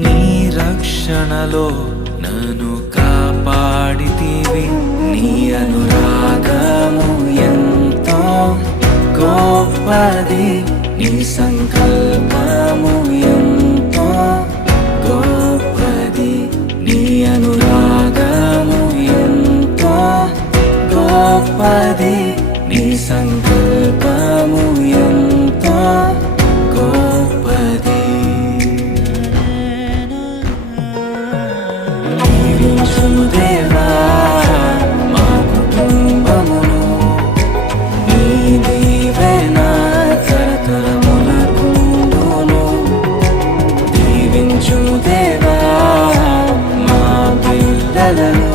నీ రక్షణలో నన్ను కాపాడితివి. నీ అనురాగము ఎంతో గొప్పది, నీ సంకల్పము ఎంతో గొప్పది. నీ అనురాగము ఎంతో గొప్పది, నీ సంకల్పము ఎంతో గొప్పది. దీవించుము దేవా మా కుటుంబమును, నీ దీవెన తరతరములకుండును. దీవించుము దేవా మా పిల్లలను,